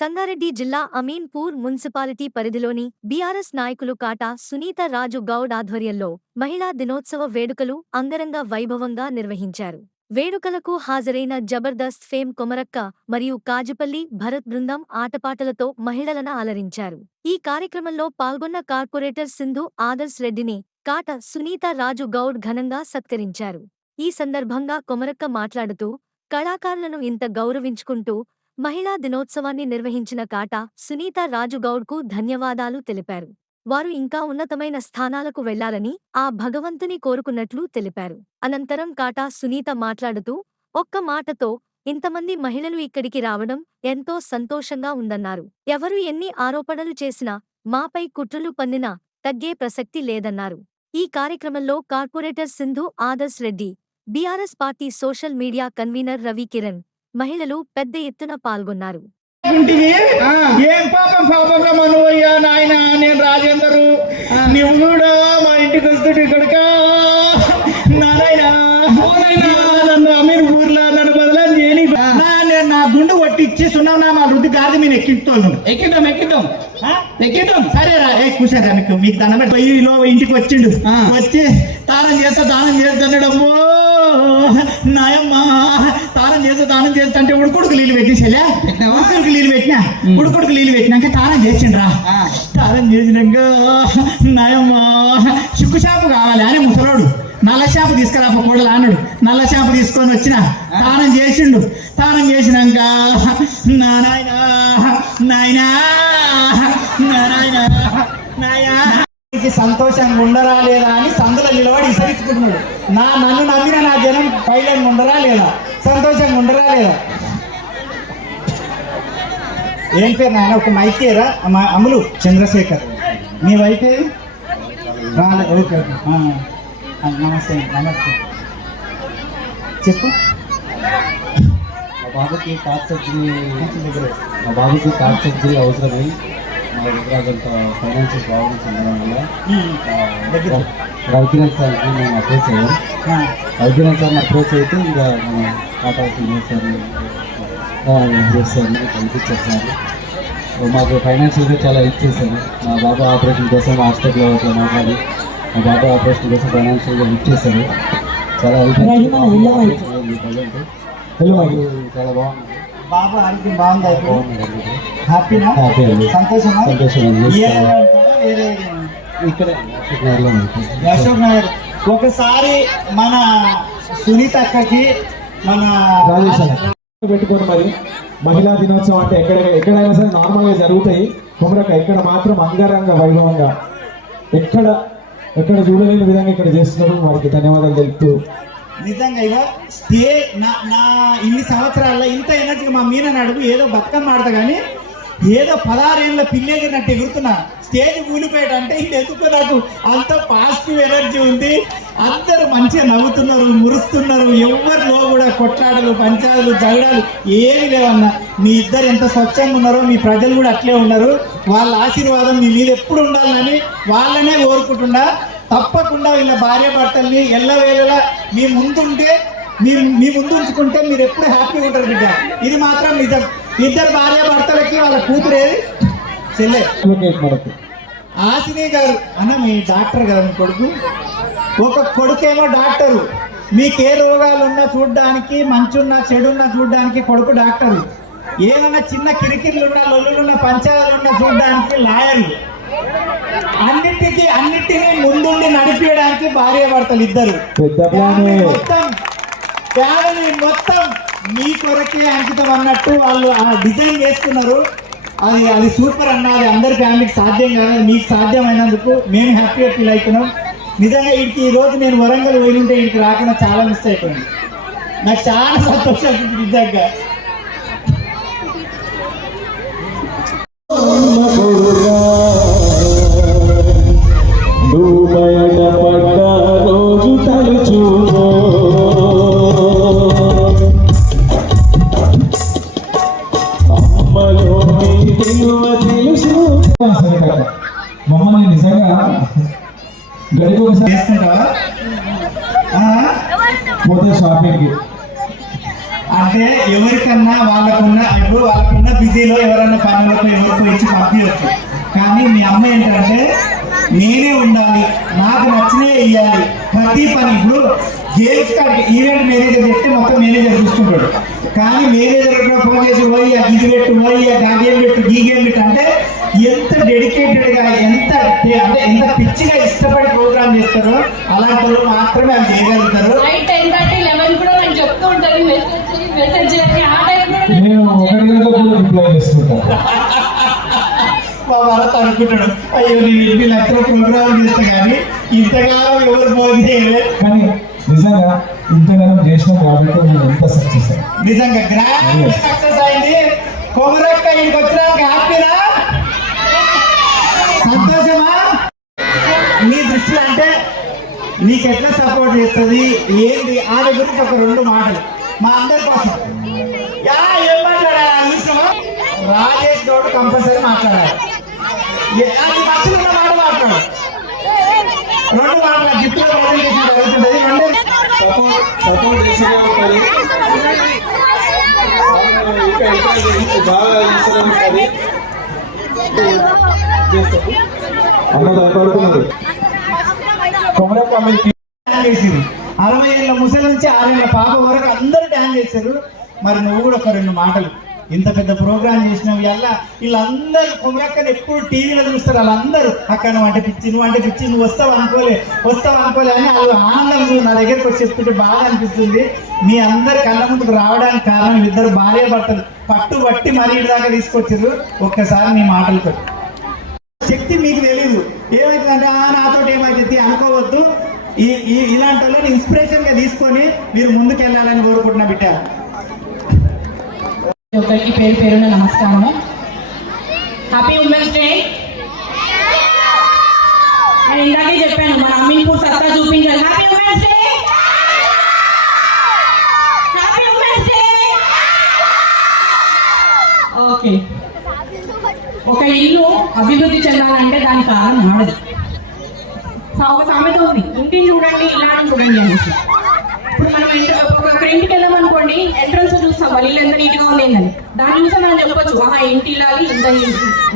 సంగారెడ్డి జిల్లా అమీన్పూర్ మున్సిపాలిటీ పరిధిలోని బీఆర్ఎస్ నాయకులు కాటా సునీత రాజు గౌడ్ ఆధ్వర్యంలో మహిళా దినోత్సవ వేడుకలు అంగరంగ వైభవంగా నిర్వహించారు. వేడుకలకు హాజరైన జబర్దస్త్ ఫేమ్ కొమరక్క మరియు కాజుపల్లి భరత్ బృందం ఆటపాటలతో మహిళలను అలరించారు. ఈ కార్యక్రమంలో పాల్గొన్న కార్పొరేటర్ సింధు ఆదర్శ్ రెడ్డిని కాట సునీత రాజు గౌడ్ ఘనంగా సత్కరించారు. ఈ సందర్భంగా కొమరక్క మాట్లాడుతూ కళాకారులను ఇంత గౌరవించుకుంటూ మహిళా దినోత్సవాన్ని నిర్వహించిన కాటా సునీత రాజుగౌడ్కు ధన్యవాదాలు తెలిపారు. వారు ఇంకా ఉన్నతమైన స్థానాలకు వెళ్ళాలని ఆ భగవంతుని కోరుకున్నట్లు తెలిపారు. అనంతరం కాటా సునీత మాట్లాడుతూ ఒక్క మాటతో ఇంతమంది మహిళలు ఇక్కడికి రావడం ఎంతో సంతోషంగా ఉందన్నారు. ఎవరు ఎన్ని ఆరోపణలు చేసినా మాపై కుట్రలు పన్నినా తగ్గే ప్రసక్తి లేదన్నారు. ఈ కార్యక్రమంలో corporator Sindhu Adarsh Reddy BRS party social media convener Ravi Kiran మహిళలు పెద్ద ఎత్తున పాల్గొన్నారు. ఏం పాపం పాపం మనవయ్యా నాయన నేను రాజేందరు. నువ్వు కూడా మా ఇంటికి వస్తుంటే ఇక్కడిక? నారాయణ. నన్ను అమీర్ ఊర్లో నన్ను బదలాన్ని చేయని నా నేను నా గుండు కొట్టిచ్చి సున్నానా మా రుద్ది గాది మీరు ఎక్కిస్తాను ఎక్కిద్దాం ఎక్కిద్దాం. ఎక్కిద్దాం. సరే రా ఏ కూర్చోరా మీకు మీకు లో ఇంటికి వచ్చిండు. వచ్చి తానం చేస్తా దానం చేస్తున్నాడమ్మో నాయమ్మా చేస్తా దానం చేస్తా అంటే ఉడుకుడుకు నీళ్ళు పెట్టేసేలా? ఉడుకుడుకు నీళ్ళు పెట్టినా? ఉడుకుడుకు నీళ్ళు పెట్టినాక తానం చేసిండ్రా. తానం చేసినాక నాయమ్మా చిక్కు షాపు కావాలి అని ముసలోడు. నల్ల షాపు తీసుకురా కూడా అన్నాడు. నల్ల షాపు తీసుకొని వచ్చిన తానం చేసిండు. తానం చేసినాక నా నాయనా నాయనా నా నాయనా. నాయనా నీకు సంతోషంగా ఉండరా లేదా అని సందులో నిలబడి ఇసరించుకుంటున్నాడు నా నన్ను నమ్మిన నా జనం పైలంగా ఉండరా లేదా? సంతోషంగా ఉండరా లేదా? ఏం పేరు నాయన ఒక మైకేరా మా అమ్ములు చంద్రశేఖర్. మీ వైఫ్ ఏది? ఓకే నమస్తే నమస్తే. చెప్పు. మా బాబుకి కార్డ్ సర్జరీ మా బాబుకి కార్డ్ సర్జరీ అవసరమై. మా దగ్గర కొంత ఫైనాన్షియల్ ప్రాబ్లమ్స్ ఉండడం వల్ల దగ్గర. రవికిరణ్ సార్కి మేము అప్రోచ్ అయ్యాం రవికిరణ్ సార్ని అప్రోచ్ అయితే ఇంకా మన టాటా సీనియర్ కనిపించారు సార్. మాకు ఫైనాన్షియల్గా చాలా హెల్ప్ చేశారు. మా బాబు ఆపరేషన్ కోసం హాస్పిటల్లో అట్లా మాట్లాడి మా బాబు ఆపరేషన్ కోసం ఫైనాన్షియల్గా హెల్ప్ చేశారు. చాలా హెల్ప్ చాలా బాగుంది బాబు ఆరోగ్యం బాగుందా హ్యాపీనా సంతోషం ఇక్కడే. అశోక్ నగర్. ఒకసారి మన సునీత అక్కకి మన. పెట్టుకొని మరి. మహిళా దినోత్సవం అంటే ఎక్కడ ఎక్కడైనా సరే నార్మల్గా జరుగుతాయి. కుమరక ఇక్కడ మాత్రం అంగరంగ వైభవంగా ఎక్కడ ఎక్కడ చూడలేని విధంగా ఇక్కడ చేస్తున్నారు. వారికి ధన్యవాదాలు తెలుపుతూ. నిజంగా ఇక స్టే నా నా ఇన్ని సంవత్సరాల్లో ఇంత ఎనర్జీగా మా మీన అడుగు ఏదో బతుకమ్మ ఆడతా కానీ ఏదో పదహారేళ్ళ పిల్లేగినట్టు ఎగురుతున్నా. స్టేజ్ కూలిపోయాడు అంటే ఇది ఎందుకు నాకు అంత పాజిటివ్ ఎనర్జీ ఉంది. అందరూ మంచిగా నవ్వుతున్నారు మురుస్తున్నారు. ఎవరిలో కూడా కొట్లాడలు పంచాలు జగడాలు ఏమి లేవన్నా. మీ ఇద్దరు ఎంత స్వచ్ఛంగా ఉన్నారో మీ ప్రజలు కూడా అట్లే ఉన్నారు. వాళ్ళ ఆశీర్వాదం మీ మీద ఎప్పుడు ఉండాలని వాళ్ళనే కోరుకుంటున్నా. తప్పకుండా వీళ్ళ భార్య భర్తల్ని ఎల్లవేళలా మీ ముందుంటే మీ మీ ముందు ఉంచుకుంటే మీరు ఎప్పుడు హ్యాపీగా ఉంటారు బిడ్డ. ఇది మాత్రం నిజం. ఇద్దరు భార్య భర్తలకి వాళ్ళ కూతురు ఏది? చెల్లె. ఆసిని గారు అన్న మీ డాక్టర్ కదా మీ కొడుకు. ఒక కొడుకేమో డాక్టరు. మీకు ఏ రోగాలు ఉన్నా చూడడానికి మంచున్నా చెడున్నా చూడడానికి కొడుకు డాక్టరు. ఏమన్నా చిన్న కిరికిర్లున్నా లొల్లులున్నా పంచాలున్నా చూడడానికి లాయర్లు అన్నిటికీ అన్నిటినీ ముందుండి నడిపించడానికి భార్య భర్తలు ఇద్దరు మొత్తం ఫ్యామిలీ మొత్తం మీ కొరకే అంకితం అన్నట్టు వాళ్ళు ఆ డిజైన్ చేస్తున్నారు అది అది సూపర్ అన్న అది అందరి ఫ్యామిలీకి సాధ్యం కాదు మీకు సాధ్యమైనందుకు మేము హ్యాపీగా ఫీల్ అవుతున్నాం. నిజంగా వీడికి ఈ రోజు నేను వరంగల్ పోయినుంటే వీడికి రాకుండా చాలా మిస్ అయిపోయింది. నాకు చాలా సంతోషం అనిపించింది నిజంగా. నువ్వు పోతే షాపింగ్ అంటే ఎవరికన్నా వాళ్ళకున్న ఇప్పుడు వాళ్ళకున్న బిజీలో ఎవరన్నా పనులకు ఎవరికో ఇచ్చి పంపించచ్చు కానీ మీ అమ్మ ఏంటంటే నేనే ఉండాలి నాకు నచ్చినే ఇవ్వాలి ప్రతి పని ఇప్పుడు గేమ్స్ కార్డ్ ఈవెంట్ మేనేజర్ చెప్తే మొత్తం మేనేజర్ చూసుకుంటాడు. కానీ మేనేజర్ కూడా ఫోన్ చేసి పోయి ఇది పెట్టు పోయి ఆ గేమ్ పెట్టు ఈ గేమ్ పెట్టు అంటే ఎంత డెడికేటెడ్గా ఎంత అంటే ఎంత పిచ్చిగా ఇస్తే అలాంటి వాళ్ళు మాత్రమే అది చేయగలుగుతారు. నేను ఒకటి రిప్లై మా భరత్ అనుకుంటాడు అయ్యో నేను లక్షల ప్రోగ్రామ్ చేస్తా కానీ ఇంతకాలం ఎవరు కానీ నిజంగా ఇంతగానం చేసినాం కాబట్టి నేను ఎంత సక్సెస్ నిజంగా గ్రాండ్ సక్సెస్ అయింది. కొమరక్క ఇంటికి వచ్చినాక హ్యాపీనా? సంతోషమా? మీ దృష్టిలో అంటే నీకు ఎట్లా సపోర్ట్ చేస్తుంది ఏంటి ఆడ గురించి ఒక రెండు మాటలు. మా అందరి కోసం. యా ఏం రాజేష్ గౌడ్ కంపల్సరీ మాట్లాడాలి. మాట మాట్లాడు. రెండు మాటల గిఫ్ట్ రెండు. సపోర్ట్ బాగా అన్న చేసింది. అరవై ఏళ్ళ ముసలి నుంచి ఆరేళ్ళ పాప వరకు అందరూ డ్యాన్స్ చేశారు. మరి నువ్వు కూడా ఒక రెండు మాటలు. ఇంత పెద్ద ప్రోగ్రామ్ చేసినావు ఇవాళ వీళ్ళందరూ కుమరక్కని ఎప్పుడు టీవీలో చూస్తారు. వాళ్ళందరూ అక్క నువ్వు అంటే పిచ్చి నువ్వు అంటే పిచ్చి నువ్వు వస్తావు అనుకోలే వస్తావు అనుకోలే అని వాళ్ళు ఆనందం నా దగ్గరకు వచ్చి చెప్తుంటే బాగా అనిపిస్తుంది. మీ అందరి కళ్ళ ముందుకు రావడానికి కారణం ఇద్దరు భార్య భర్తలు. పట్టు పట్టి మరీ దాకా తీసుకొచ్చారు. ఒక్కసారి మీ మాటలతో. శక్తి మీకు తెలియదు ఏమైతుందంటే ఈ ఈ ఇలాంటి వాళ్ళని ఇన్స్పిరేషన్గా తీసుకొని మీరు ముందుకు వెళ్ళాలని కోరుకుంటున్నా బిడ్డ. ఒకరికి పేరు పేరున నమస్కారం హ్యాపీ ఉమెన్స్ డే నేను ఇందాకే చెప్పాను మన అమీన్పూర్ సత్తా చూపించాలి. Happy women's day happy women's day okay ఒక ఇల్లు అభివృద్ధి చెందాలంటే దాని కారణం ఆడదు. ఒక సామెత ఉంది. ఇంటిని చూడండి ఇలాంటి చూడండి అనేసి ఇప్పుడు మనం ఎంటర్ ఒక ఇంటికి వెళ్ళాం అనుకోండి ఎంట్రన్స్ చూస్తాం. వాళ్ళు ఇల్లు ఎంత నీట్గా ఉంది ఏందని. దాని చూసే మనం చెప్పొచ్చు ఆహా ఇంటి ఇల్లాలి ఇంత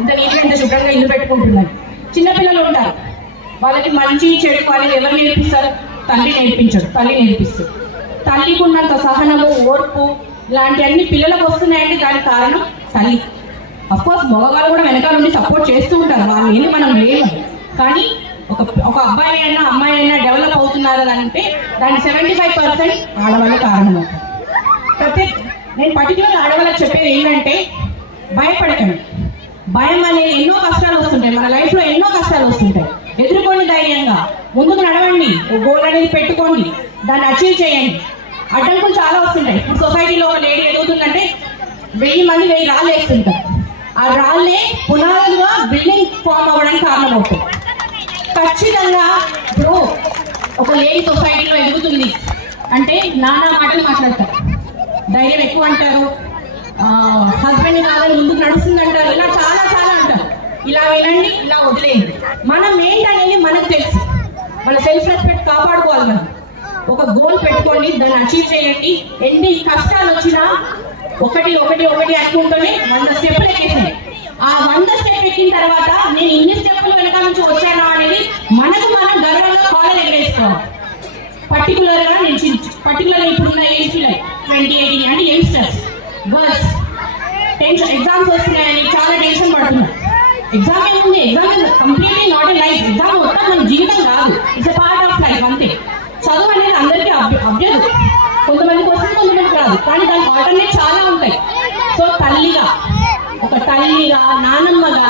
ఇంత నీట్గా ఇంత శుభ్రంగా ఇల్లు పెట్టుకుంటున్నాను చిన్నపిల్లలు ఉంటారు. వాళ్ళకి మంచి చెడు అనేది ఎవరు నేర్పిస్తారు? తల్లి నేర్పించడు తల్లి నేర్పిస్తుంది. తల్లికి ఉన్నంత సహనము ఓర్పు ఇలాంటివన్నీ పిల్లలకు వస్తున్నాయండి దానికి కారణం తల్లి. అఫ్కోర్స్ మగవాళ్ళు కూడా వెనకాల ఉండి సపోర్ట్ చేస్తూ ఉంటారు. వాళ్ళు ఏమి మనం లేము. కానీ ఒక ఒక అబ్బాయి అయినా అమ్మాయి అయినా డెవలప్ అవుతున్నారు అని అంటే దాని సెవెంటీ ఫైవ్ పర్సెంట్ ఆడవాళ్ళ కారణం. అవుతుంది నేను పర్టికులర్ ఆడవాళ్ళకి చెప్పేది ఏంటంటే భయపడకండి. భయం అనేది ఎన్నో కష్టాలు వస్తుంటాయి. మన లైఫ్లో ఎన్నో కష్టాలు వస్తుంటాయి. ఎదుర్కోండి ధైర్యంగా. ముందుకు నడవండి. ఓ గోల్ అనేది పెట్టుకోండి. దాన్ని అచీవ్ చేయండి. అడ్డంకులు చాలా వస్తుంటాయి. ఇప్పుడు సొసైటీలో ఒక లేడీ ఎదుగుతుందంటే వెయ్యి మంది వెయ్యి రాళ్ళు వేస్తుంటారు. ఆ రాళ్ళే పునాదులుగా బిల్డింగ్ ఫామ్ అవ్వడానికి కారణమవుతుంది ఖచ్చితంగా ఇప్పుడు ఒక లేడీ సొసైటీలో ఎదుగుతుంది. అంటే నానా మాటలు మాట్లాడతారు. ధైర్యం ఎక్కువ అంటారు. హస్బెండ్ కాదని ముందుకు నడుస్తుంది అంటారు ఇలా చాలా చాలా అంటారు. ఇలా వినండి ఇలా వదిలేయండి. మనం ఏంటనేది మనకు తెలుసు. మన సెల్ఫ్ రెస్పెక్ట్ కాపాడుకోవాలి మనం. ఒక గోల్ పెట్టుకోండి దాన్ని అచీవ్ చేయండి. ఎన్ని కష్టాలు వచ్చినా ఒకటి ఒకటి ఒకటి అనుకుంటూనే వంద స్టెప్లు ఎక్కేసాయి ఆ వంద స్టెప్ ఎక్కిన తర్వాత నేను ఇన్ని స్టెప్లు వెనక నుంచి వచ్చాను అనేది మనకు మనం గర్వంగా కాలేజ్ ఎగరేసుకోవాలి పర్టికులర్గా నేను పర్టికులర్ ఇప్పుడున్న ఏజ్ ట్వంటీ ఎయిటీన్ అంటే యంగ్స్టర్స్ గర్ల్స్ టెన్షన్ ఎగ్జామ్స్ వస్తున్నాయని చాలా టెన్షన్ పడుతున్నారు ఎగ్జామ్ ఏముంది? Exam completely not a life exam మొత్తం మన జీవితం కాదు. ఇట్స్ పార్ట్ ఆఫ్ లైఫ్ అంతే. చదువు అనేది అందరికీ అభ్యదు కొంతమందికి వస్తుంది కొంతమందికి రాదు. కానీ దానికి ఆల్టర్నేట్ చాలా ఉంటాయి. సో తల్లిగా తల్లిగా నానమ్మగా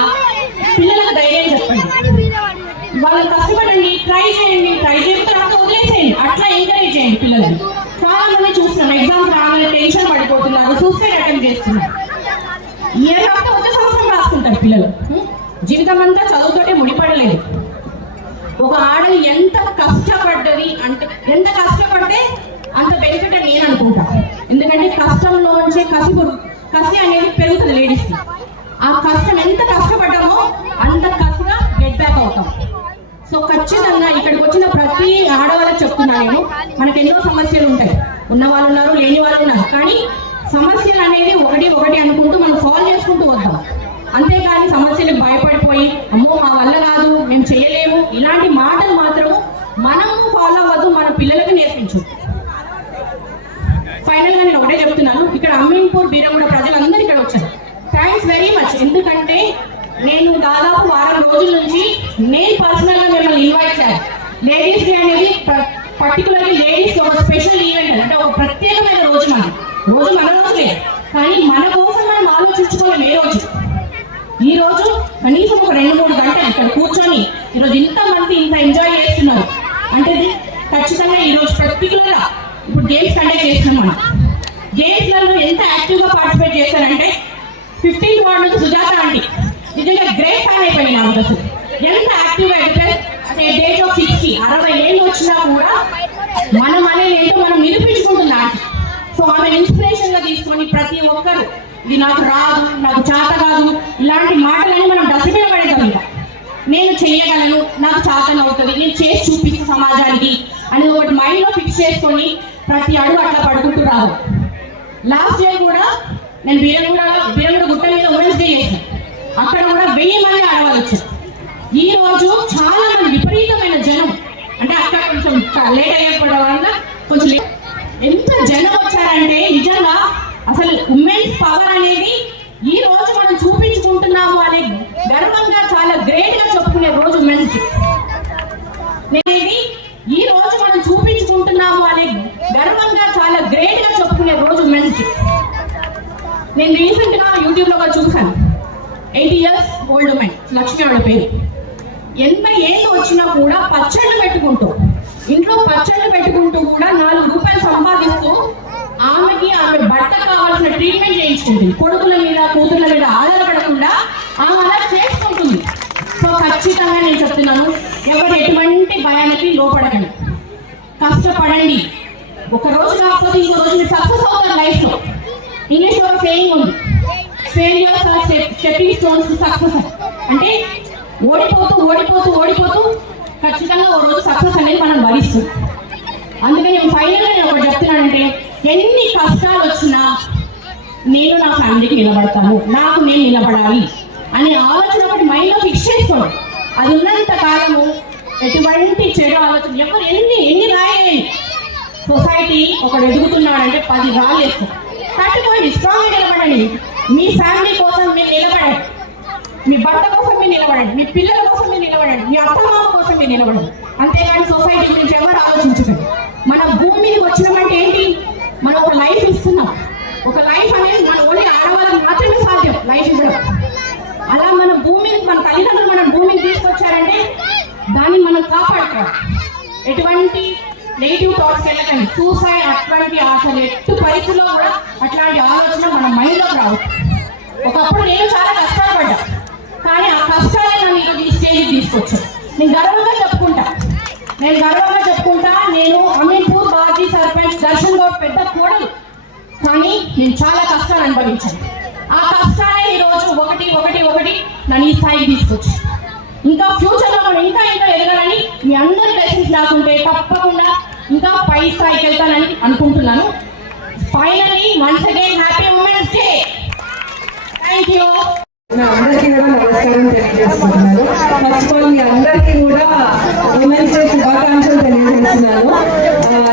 పిల్లలకు ధైర్యం చెప్పండి. వాళ్ళు కష్టపడండి ట్రై చేయండి ట్రై చేయకపోతే తర్వాత వదిలేసేయండి. అట్లా ఎంకరేజ్ చేయండి పిల్లలు చాలా మంది చూస్తున్నాం. ఎగ్జామ్స్ రాగానే టెన్షన్ పడిపోతున్నారు. సూసైడ్ అటెంప్ట్ చేస్తున్నారు. ఇయర్ కాకపోతే వచ్చే సంవత్సరం రాసుకుంటారు పిల్లలు. జీవితం అంతా చదువుతోటే ముడిపడలేదు. ఒక ఆడది ఎంత కష్టపడ్డది అంటే ఎంత కష్టపడితే అంత బెనిఫిట్ అని నేను అనుకుంటా. ఎందుకంటే కష్టంలో వచ్చే కసి కసి అనేది పెరుగుతుంది లేడీస్కి ఆ కష్టం ఎంత కష్టపడ్డామో అంత కష్టంగా గెట్ బ్యాక్ అవుతాం. సో ఖచ్చితంగా ఇక్కడికి వచ్చిన ప్రతి ఆడవాళ్ళకి చెప్తున్నా నేను మనకు ఎన్నో సమస్యలు ఉంటాయి. ఉన్న వాళ్ళు ఉన్నారు లేని వాళ్ళు ఉన్నారు. కానీ సమస్యలు అనేది ఒకటి ఒకటి అనుకుంటూ మనం సాల్వ్ చేసుకుంటూ వద్దాం. అంతేకాని సమస్యలకు భయపడిపోయి అమ్మో మా వల్ల కాదు మేము చేయలేము. ఇలాంటి మాటలు మాత్రం మనం ఫాలో అవ్వద్దు మన పిల్లలకు నేర్పించు. ఫైనల్గా నేను ఒకటే చెప్తున్నాను. ఇక్కడ అమీన్పూర్ బీరంగూడ ప్రజలందరూ ఇక్కడ వచ్చారు. థ్యాంక్స్ వెరీ మచ్ ఎందుకంటే నేను దాదాపు వారం రోజుల నుంచి నేను పర్సనల్గా మిమ్మల్ని ఇన్వైట్ చేయాలి లేడీస్ డే అనేది పర్టికులర్లీ లేడీస్ ఒక స్పెషల్ ఈవెంట్ అంటే ఒక ప్రత్యేకమైన రోజు మనం. రోజు మన రోజులే. కానీ మన కోసం మనం ఆలోచించుకోలేం ఏ రోజు? ఈ రోజు కనీసం ఒక రెండు మూడు గంటలు ఇక్కడ కూర్చొని ఈరోజు ఇంతమంది ఇంత ఎంజాయ్ చేస్తున్నారు. అంటే ఖచ్చితంగా ఈరోజు పర్టికులర్గా ఇప్పుడు గేమ్స్ కండక్ట్ చేస్తున్నాం మనం. గేమ్స్లలో ఎంత యాక్టివ్గా పార్టిసిపేట్ చేశారంటే గ్రేట్ అవకాశం ఎంత యాక్టివ్ అయితే అంటే డేట్ ఆఫ్ సిక్స్టీ అరవై ఏళ్ళు వచ్చినా కూడా మనం అనేది ఏంటో మనం నిరూపించుకుంటుంది సో ఆమె ఇన్స్పిరేషన్గా తీసుకొని ప్రతి ఒక్కరు ఇది నాకు రాదు నాకు చేత కాదు ఇలాంటి మాటలన్నీ మనం డస్ట్బిన్ పడేద్దాం నేను చేయగలను నాకు చేతన అవుతుంది నేను చేసి చూపిస్తాను సమాజానికి అని ఒకటి మైండ్లో ఫిక్స్ చేసుకొని ప్రతి అడుగు అట్లా పడుకుంటూ రాదు లాస్ట్ ఇయర్ కూడా నేను బీరంగూడ బీరంగూడ గుట్ట మీద ఉమెన్స్ డే చేశాను. అక్కడ కూడా వెయ్యి మంది ఆడవాళ్ళు వచ్చారు. ఈ రోజు చాలా మంది విపరీతమైన జనం అంటే అక్కడ కొంచెం లేట్ అయ్యకపోవడం వల్ల కొంచెం ఎంత జనం వచ్చారంటే నిజంగా అసలు ఉమెన్స్ పవర్ అనేది ఈ రోజు మనం చూపించుకుంటున్నాము అనే గర్వంగా చాలా గ్రేట్గా చెప్పుకునే రోజు ఉమెన్స్ అనేది ఈ రోజు మనం చూపించుకుంటున్నాము అనే గర్వంగా చాలా గ్రేట్గా చెప్పుకునే రోజు ఉమెన్స్ నేను రీసెంట్గా యూట్యూబ్లో చూసాను eighty years old woman Lakshmi ఆవిడ పేరు. ఎనభై ఏళ్ళు వచ్చినా కూడా పచ్చళ్ళు పెట్టుకుంటూ ఇంట్లో పచ్చళ్ళు పెట్టుకుంటూ కూడా నాలుగు రూపాయలు సంపాదిస్తూ ఆమెకి ఆమె భర్త కావాల్సిన ట్రీట్మెంట్ చేయించుకుంటుంది. కొడుకుల మీద కూతుర్ల మీద ఆధారపడకుండా ఆమె అలా చేసుకుంటుంది. సో ఖచ్చితంగా నేను చెప్తున్నాను ఎవరు ఎటువంటి భయానికి లోపడకండి. కష్టపడండి. ఒక రోజు కాకపోతే ఇంకో రోజు మీరు సక్సెస్ అవుతారు లైఫ్లో ఇంగ్లీష్లో సేయింగ్ ఉంది. Failures are stepping stones success అంటే ఓడిపోతూ ఓడిపోతూ ఓడిపోతూ ఖచ్చితంగా ఓ రోజు సక్సెస్ అనేది మనం భరిస్తుంది అందుకని నేను ఫైనల్గా నేను ఒకటి చెప్తున్నానంటే ఎన్ని కష్టాలు వచ్చినా నేను నా ఫ్యామిలీకి నిలబడతాను నాకు నేను నిలబడాలి అనే ఆలోచన ఒకటి మైండ్లో ఫిక్స్ చేసుకోండి అది ఉన్నంత కాలము ఎటువంటి చెడు ఆలోచన ఎవరు ఎన్ని ఎన్ని రాయలేని సొసైటీ ఒకడు ఎదుగుతున్నాడంటే పది రాళ్ళు వేస్తారు తట్టుకోండి స్ట్రాంగ్గా నిలబడండి. మీ ఫ్యామిలీ కోసం మీరు నిలబడండి. మీ భర్త కోసం మీరు నిలబడండి. మీ పిల్లల కోసం మీరు నిలబడండి. మీ అత్తమామ కోసం మీరు నిలబడండి. అంతేగాని సొసైటీ గురించి ఎవరు ఆలోచించకండి. మన భూమికి వచ్చినామంటే ఏంటి? మనం ఒక లైఫ్ ఇస్తున్నాం. ఒక లైఫ్ అనేది మన ఓన్లీ ఆడవాళ్ళకి మాత్రమే సాధ్యం. లైఫ్ ఇవ్వడం. అలా మన భూమిని మన తల్లిదండ్రులు మన భూమిని తీసుకొచ్చారంటే దాన్ని మనం కాపాడుకోవాలి. ఎటువంటి నెగిటివ్ థాట్స్ వెళ్ళకండి. సూసైడ్ అట్లాంటి అసలు ఎట్టు పరిస్థితుల్లో కూడా అట్లాంటి ఆలోచన మన మైండ్లో రావు. ఒకప్పుడు నేను చాలా కష్టపడ్డా. కానీ ఆ కష్టాలే నన్ను ఈరోజు ఈ స్టేజ్కి తీసుకొచ్చాను నేను గర్వంగా చెప్పుకుంటా. నేను గర్వంగా చెప్పుకుంటా నేను అమీన్పూర్ బాజీ సర్పంచ్ దర్శన్ గౌడ్ పెద్ద కోడలు. కానీ నేను చాలా కష్టాలు అనుభవించాను. ఆ కష్టాలే ఈరోజు ఒకటి ఒకటి ఒకటి నన్ను ఈ స్థాయికి తీసుకొచ్చాను ఇంకా ఫ్యూచర్లో మనం ఇంకా ఇంకా ఎదగాలని మీ అందరి బ్లెస్సింగ్స్ నాకుంటే తప్పకుండా పై స్థాయికి వెళ్తానని అనుకుంటున్నాను. Finally once again happy women's day thank you అందరికీ కూడా నమస్కారం తెలియజేస్తున్నాను. ఫస్ట్ ఆఫ్ ఆల్ మీ అందరికీ కూడా ఉమెన్స్ డే శుభాకాంక్షలు తెలియజేస్తున్నాను.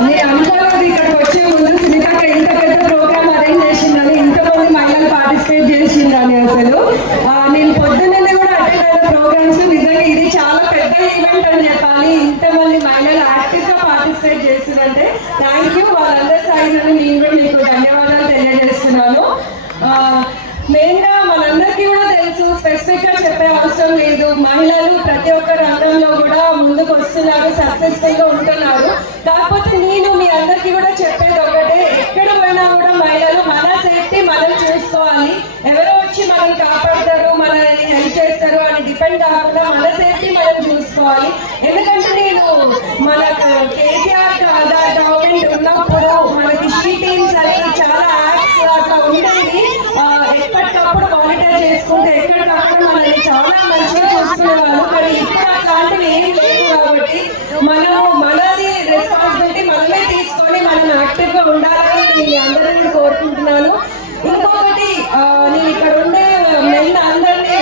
నేను అనుకోలేదు ఇక్కడికి వచ్చే ముందు సునీత ఇంత పెద్ద ప్రోగ్రామ్ అరేంజ్ చేసిందని ఇంతమంది మహిళలు పార్టిసిపేట్ చేసిందని అసలు. నేను పొద్దున్నే కూడా అటెండ్ అయిన ప్రోగ్రామ్స్ నిజంగా ఇది చాలా పెద్ద ఈవెంట్ అని చెప్పాలి ఇంతమంది మహిళలు యాక్టివ్గా పార్టిసిపేట్ చేస్తున్నారంటే థ్యాంక్ యూ వాళ్ళందరి సాగినని నేను కూడా మీకు ధన్యవాదాలు తెలియజేస్తున్నాను. మెయిన్గా మనందరికీ కూడా తెలుసు స్పెసిఫిక్గా చెప్పే అవసరం లేదు. మహిళలు ప్రతి ఒక్క రంగంలో కూడా ముందుకు వస్తున్నారు సక్సెస్ఫుల్గా ఉంటున్నారు. కాకపోతే నేను మీ అందరికీ కూడా చెప్పేది ఒకటే ఎక్కడ పోయినా కూడా మహిళలు మన సేఫ్టీ మనం చూసుకోవాలి. ఎవరో వచ్చి మనం కాపాడతారు మనల్ని హెల్ప్ చేస్తారు అని డిపెండ్ కాకుండా మన సేఫ్టీ మనం చూసుకోవాలి ఎందుకంటే నేను మన కేసీఆర్ గవర్నమెంట్ ఉన్నప్పుడు మనకి షీ టీమ్స్ అని చాలా యాప్స్ అట్లా ఉండేది ఆ, ఎప్పటికప్పుడు మానిటర్ మనల్ని చాలా మంచిగా చూసుకునేవాళ్ళు. కానీ ఇప్పుడు అట్లా ఏం లేవు కాబట్టి మనము మనది రెస్పాన్సిబిలిటీ మనమే తీసుకొని మనం యాక్టివ్గా ఉండాలని నేను అందరూ కోరుకుంటున్నాను. ఇంకొకటి నేను ఇక్కడ ఉండే